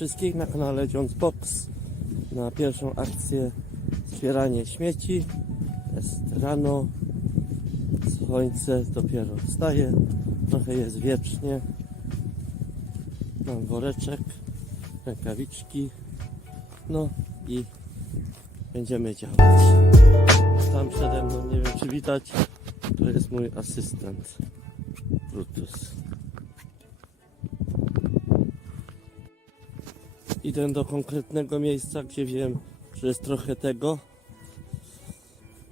Wszystkich na kanale Jones Box na pierwszą akcję zbieranie śmieci. Jest rano, słońce dopiero wstaje, trochę jest wiecznie. Mam woreczek, rękawiczki, no i będziemy działać. Tam przede mną, nie wiem czy widać, to jest mój asystent Brutus. Idę do konkretnego miejsca, gdzie wiem, że jest trochę tego.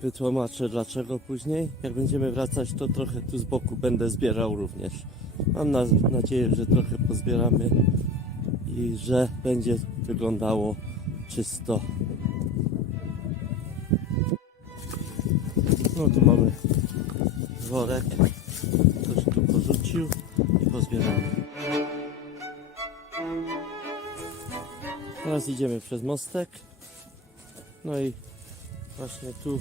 Wytłumaczę dlaczego później. Jak będziemy wracać, to trochę tu z boku będę zbierał również. Mam na, nadzieję, że trochę pozbieramy i że będzie wyglądało czysto. No tu mamy worek. Ktoś tu porzucił i pozbieramy. Teraz idziemy przez mostek. No i właśnie tu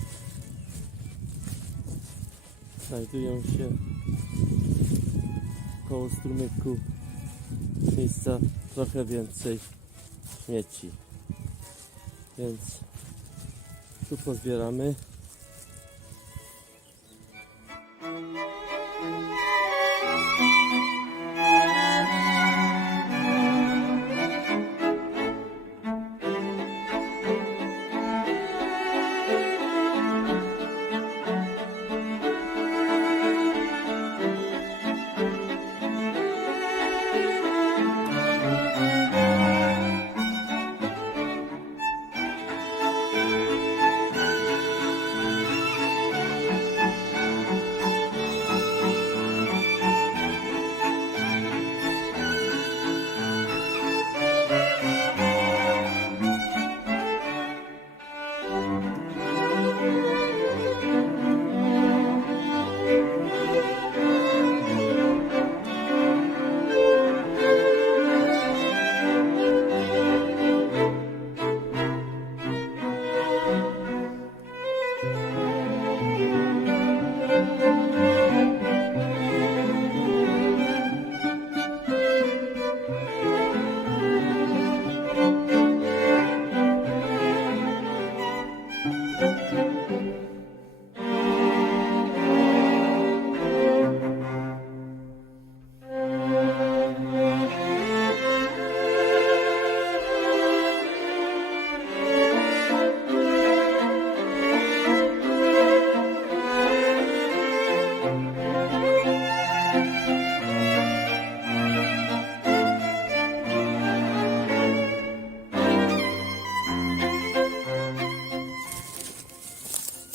znajdują się koło strumyku miejsca trochę więcej śmieci. Więc tu pozbieramy.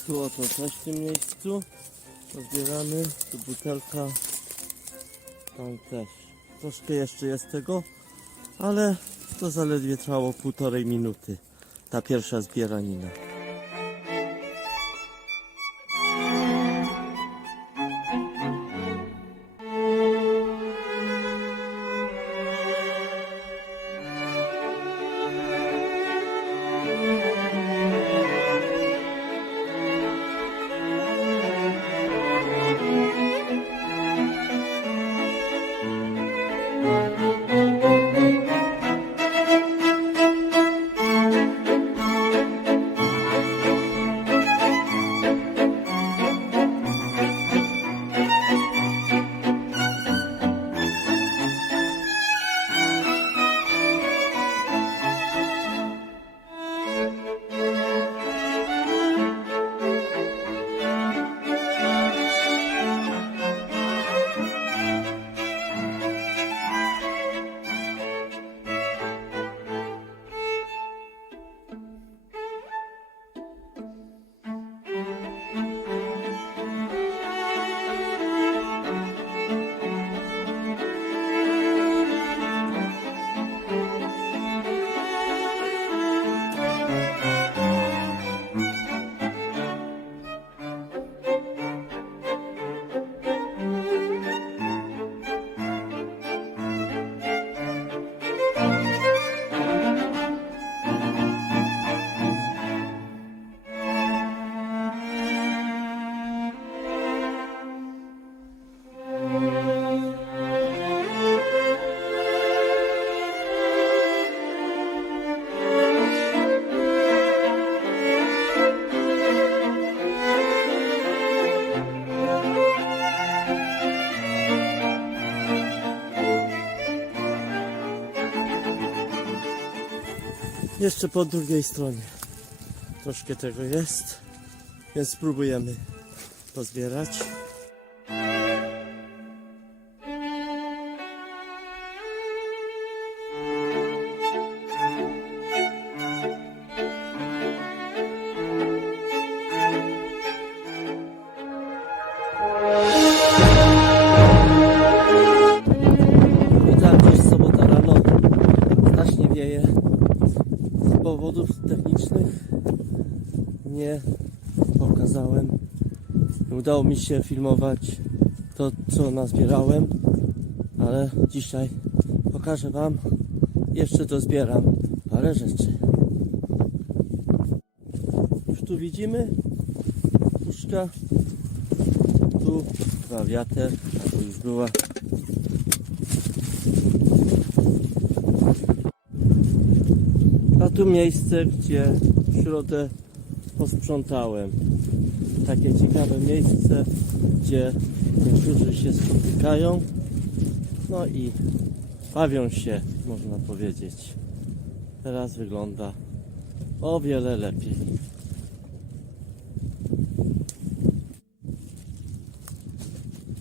Tu oto coś w tym miejscu. Pozbieramy. Tu butelka. Tam też. Troszkę jeszcze jest tego, ale to zaledwie trwało półtorej minuty. Ta pierwsza zbieranina. Jeszcze po drugiej stronie troszkę tego jest, więc spróbujemy pozbierać. Udało mi się filmować to, co nazbierałem, ale dzisiaj pokażę Wam. Jeszcze dozbieram parę rzeczy. Już tu widzimy puszka. Tu dwa wiater, a tu już była A tu miejsce, gdzie w środę posprzątałem. Takie ciekawe miejsce, gdzie niektórzy się spotykają. No i bawią się, można powiedzieć. Teraz wygląda o wiele lepiej.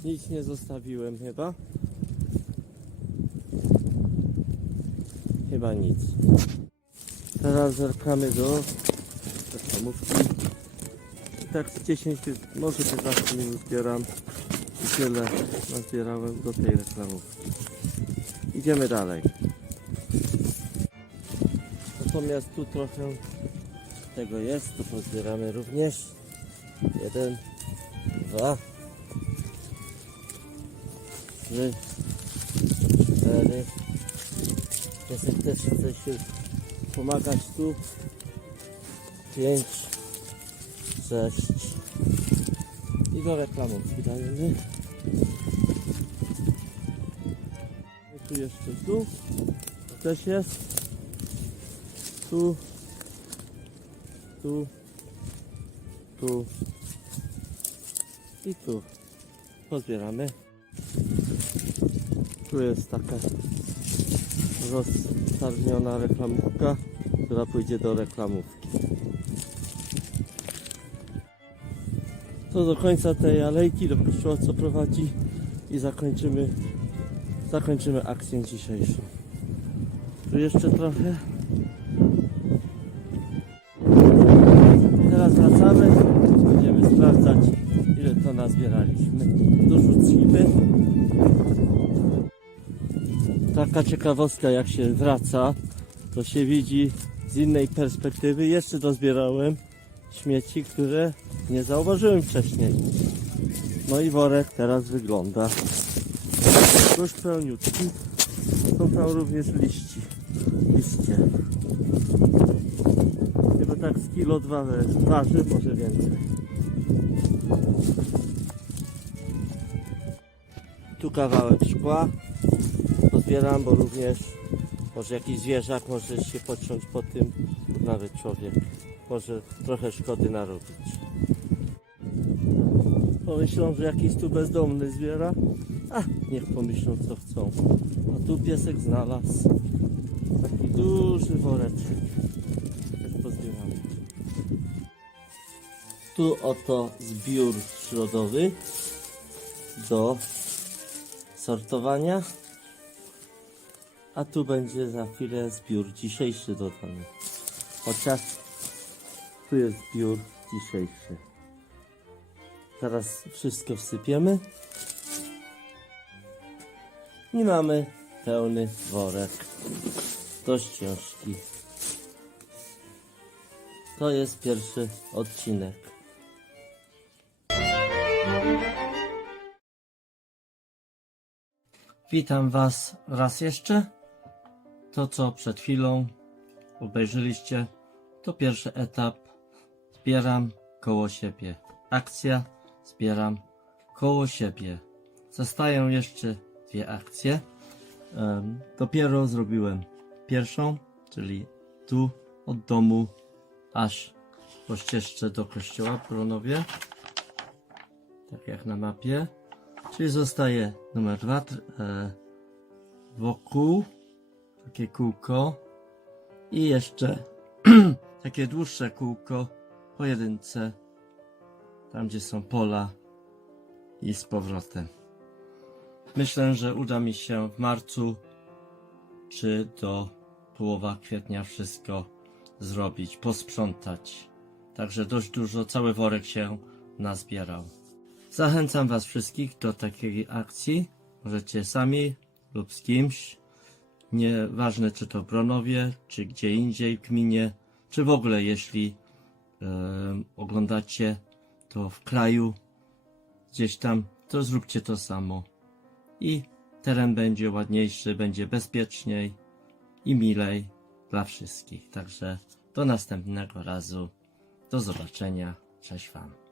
Nic nie zostawiłem chyba. Chyba nic. Teraz zerkamy do reklamówki. I tak z 10, może 15 minut zbieram. I tyle nazbierałem do tej reklamówki. Idziemy dalej. Natomiast tu trochę tego jest, to pozbieramy również. Jeden, dwa, trzy, cztery. Piesek też chce się pomagać tu. Pięć, sześć. I do reklamówki dajemy. I tu jeszcze tu. Też jest. Tu. Tu. Tu. I tu. Pozbieramy. Tu jest taka roztargniona reklamówka, która pójdzie do reklamówki. To do końca tej alejki, do kościoła co prowadzi i zakończymy, zakończymy akcję dzisiejszą. Tu jeszcze trochę. Teraz wracamy, będziemy sprawdzać ile to nazbieraliśmy. Dorzucimy. Taka ciekawostka jak się wraca, to się widzi z innej perspektywy. Jeszcze dozbierałem śmieci, które nie zauważyłem wcześniej. No i worek teraz wygląda dość pełniutki. Są tam również liści. Liście. Chyba tak z kilo dwa waży, może więcej. Tu kawałek szkła pozbieram, bo również może jakiś zwierzak może się pociąć po tym, nawet człowiek może trochę szkody narobić. Pomyślą, że jakiś tu bezdomny zbiera, a niech pomyślą co chcą. A tu piesek znalazł taki duży woreczek. Też pozbieramy. Tu oto zbiór środowy do sortowania. A tu będzie za chwilę zbiór dzisiejszy dodany. Chociaż tu jest zbiór dzisiejszy. Teraz wszystko wsypiemy. I mamy pełny worek. Dość ciężki. To jest pierwszy odcinek. Witam Was raz jeszcze. To, co przed chwilą obejrzeliście, to pierwszy etap. Zbieram koło siebie. Akcja, zbieram koło siebie. Zostają jeszcze dwie akcje. Em, dopiero zrobiłem pierwszą, czyli tu od domu aż po ścieżce do kościoła w Bronowie. Tak jak na mapie. Czyli zostaje numer dwa e, wokół takie kółko i jeszcze takie dłuższe kółko, pojedyncze, tam gdzie są pola i z powrotem. Myślę, że uda mi się w marcu czy do połowa kwietnia wszystko zrobić, posprzątać. Także dość dużo, cały worek się nazbierał. Zachęcam Was wszystkich do takiej akcji. Możecie sami lub z kimś. Nieważne czy to w Bronowie, czy gdzie indziej w gminie, czy w ogóle jeśli oglądacie to w kraju, gdzieś tam, to zróbcie to samo. I teren będzie ładniejszy, będzie bezpieczniej i milej dla wszystkich. Także do następnego razu. Do zobaczenia. Cześć Wam.